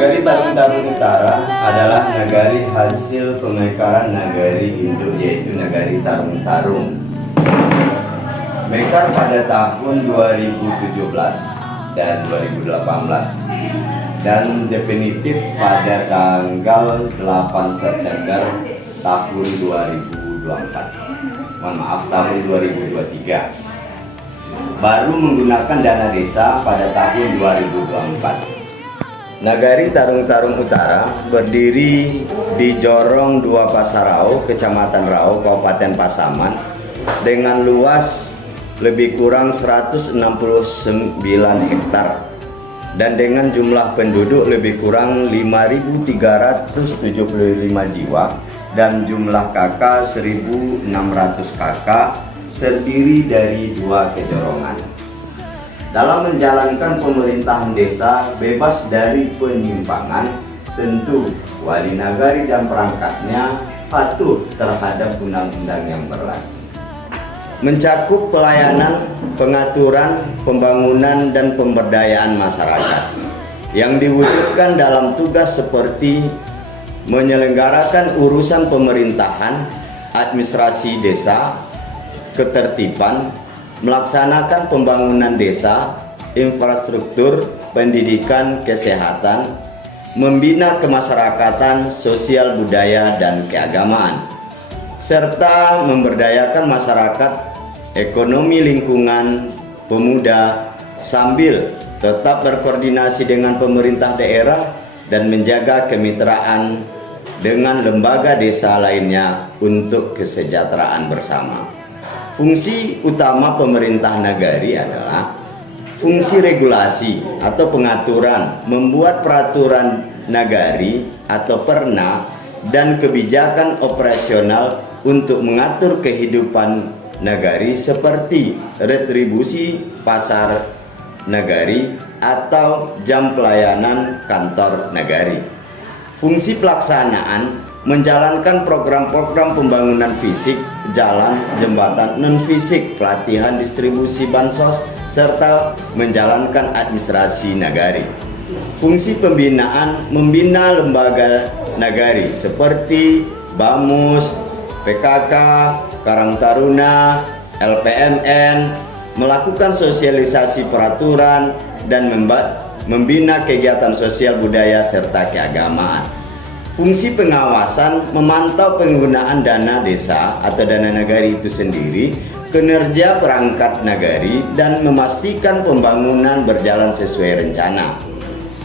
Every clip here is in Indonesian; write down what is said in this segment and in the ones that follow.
Nagari Tarung-Tarung Utara adalah nagari hasil pemekaran nagari induk, yaitu nagari Tarung-Tarung. Mekar pada tahun 2017 dan 2018 dan definitif pada tanggal 8 September tahun 2024. Mohon maaf, tahun 2023. Baru menggunakan dana desa pada tahun 2024. Nagari Tarung-Tarung Utara berdiri di Jorong 2 Pasarau, Kecamatan Rau, Kabupaten Pasaman, dengan luas lebih kurang 169 hektar dan dengan jumlah penduduk lebih kurang 5.375 jiwa dan jumlah kakak 1.600 kakak, terdiri dari 2 kejorongan. Dalam menjalankan pemerintahan desa bebas dari penyimpangan, tentu wali nagari dan perangkatnya patuh terhadap undang-undang yang berlaku. Mencakup pelayanan, pengaturan, pembangunan, dan pemberdayaan masyarakat yang diwujudkan dalam tugas seperti menyelenggarakan urusan pemerintahan, administrasi desa, ketertiban, melaksanakan pembangunan desa, infrastruktur, pendidikan, kesehatan, membina kemasyarakatan, sosial budaya, dan keagamaan, serta memberdayakan masyarakat, ekonomi lingkungan, pemuda, sambil tetap berkoordinasi dengan pemerintah daerah dan menjaga kemitraan dengan lembaga desa lainnya untuk kesejahteraan bersama. Fungsi utama pemerintah nagari adalah fungsi regulasi atau pengaturan, membuat peraturan nagari atau perna dan kebijakan operasional untuk mengatur kehidupan nagari seperti retribusi pasar nagari atau jam pelayanan kantor nagari. Fungsi pelaksanaan menjalankan program-program pembangunan fisik, jalan, jembatan, non-fisik, pelatihan, distribusi bansos, serta menjalankan administrasi nagari. Fungsi pembinaan, membina lembaga nagari seperti BAMUS, PKK, Karang Taruna, LPMN, melakukan sosialisasi peraturan, dan membina kegiatan sosial budaya serta keagamaan. Fungsi pengawasan, memantau penggunaan dana desa atau dana nagari itu sendiri, kinerja perangkat nagari, dan memastikan pembangunan berjalan sesuai rencana.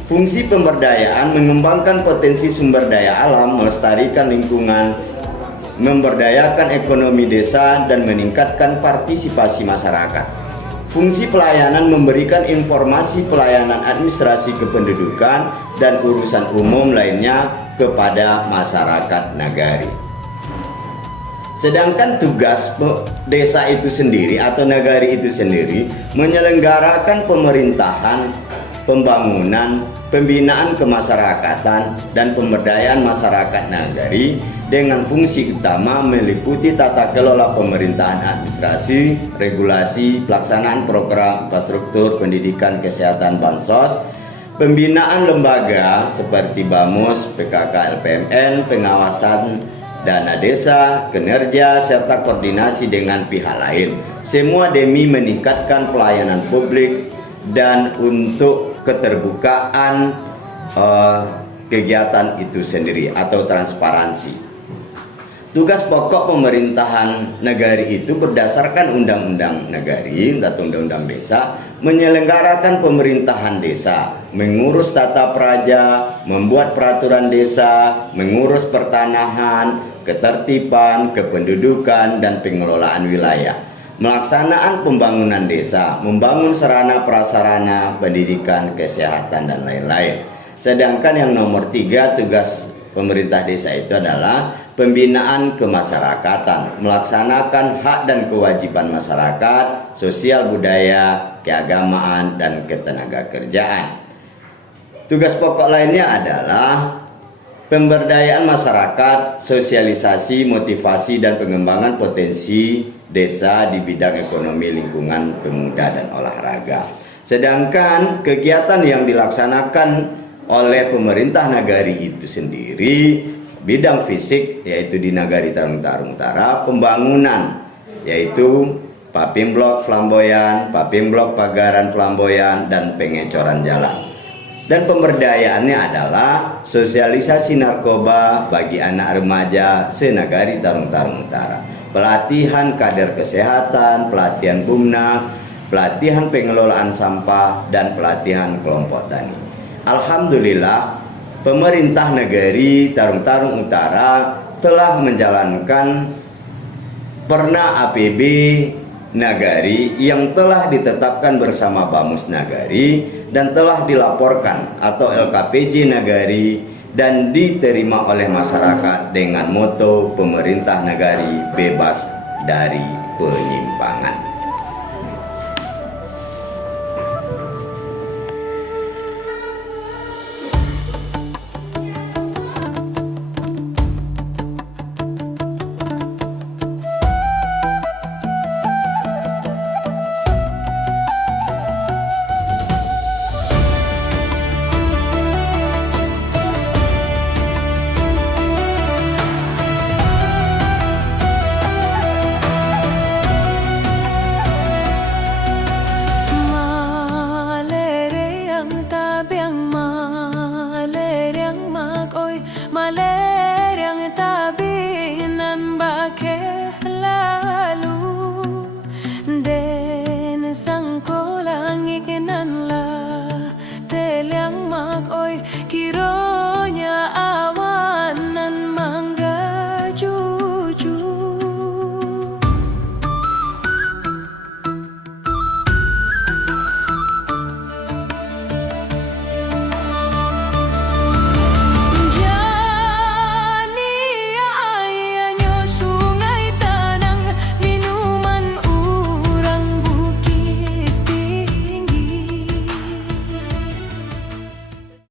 Fungsi pemberdayaan, mengembangkan potensi sumber daya alam, melestarikan lingkungan, memberdayakan ekonomi desa, dan meningkatkan partisipasi masyarakat. Fungsi pelayanan, memberikan informasi pelayanan administrasi kependudukan dan urusan umum lainnya kepada masyarakat nagari. Sedangkan tugas desa itu sendiri atau nagari itu sendiri menyelenggarakan pemerintahan, pembangunan, pembinaan kemasyarakatan, dan pemberdayaan masyarakat nagari dengan fungsi utama meliputi tata kelola pemerintahan, administrasi, regulasi, pelaksanaan program infrastruktur, pendidikan, kesehatan, bansos, pembinaan lembaga seperti BAMUS, PKK, LPMN, pengawasan dana desa, kinerja, serta koordinasi dengan pihak lain. Semua demi meningkatkan pelayanan publik dan untuk keterbukaan kegiatan itu sendiri atau transparansi. Tugas pokok pemerintahan nagari itu berdasarkan Undang-Undang Nagari atau Undang-Undang Desa, menyelenggarakan pemerintahan desa, mengurus tata praja, membuat peraturan desa, mengurus pertanahan, ketertiban, kependudukan, dan pengelolaan wilayah, melaksanaan pembangunan desa, membangun sarana prasarana, pendidikan, kesehatan, dan lain-lain. Sedangkan yang nomor 3 tugas pemerintah desa itu adalah pembinaan kemasyarakatan, melaksanakan hak dan kewajiban masyarakat, sosial budaya, keagamaan, dan ketenagakerjaan. Tugas pokok lainnya adalah pemberdayaan masyarakat, sosialisasi, motivasi, dan pengembangan potensi desa di bidang ekonomi, lingkungan, pemuda, dan olahraga. Sedangkan kegiatan yang dilaksanakan oleh pemerintah nagari itu sendiri. Bidang fisik yaitu di Nagari Tarung-Tarung Utara, pembangunan yaitu paving blok flamboyan, paving blok pagaran flamboyan, dan pengecoran jalan. Dan pemberdayaannya adalah sosialisasi narkoba bagi anak remaja se-Nagari Tarung-Tarung Utara, pelatihan kader kesehatan, pelatihan BUMNA, pelatihan pengelolaan sampah, dan pelatihan kelompok tani. Alhamdulillah, pemerintah Nagari Tarung-Tarung Utara telah menjalankan Perna APB Nagari yang telah ditetapkan bersama Bamus Nagari dan telah dilaporkan atau LKPJ Nagari dan diterima oleh masyarakat dengan moto pemerintah Nagari bebas dari penyimpangan. Malerang tabi nan bakit lalu den sang ko langit nan la telyang mak oy kiro